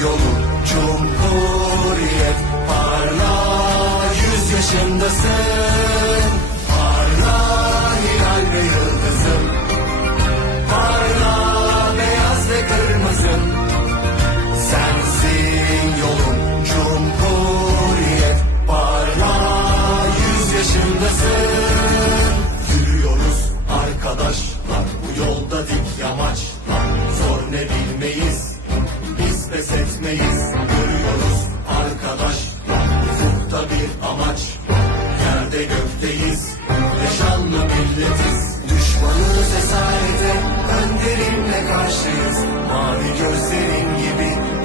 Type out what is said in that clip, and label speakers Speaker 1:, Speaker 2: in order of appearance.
Speaker 1: yolu. Cumhuriyet parla yüz yaşındasın. Parla hilal ve yıldızım. Parla beyaz ve kırmızım. Sensin yolun. Cumhuriyet parla yüz yaşındasın. Yürüyoruz arkadaşlar. Bu yolda dik yamaçlar. Zor ne bil pes etmeyiz Görüyoruz arkadaş. Ufukta bir amaç Yerde gökteyiz. Yaşanlı milletiz. Düşmanı cesarete Önderimle karşıyız. Mavi gözlerin gibi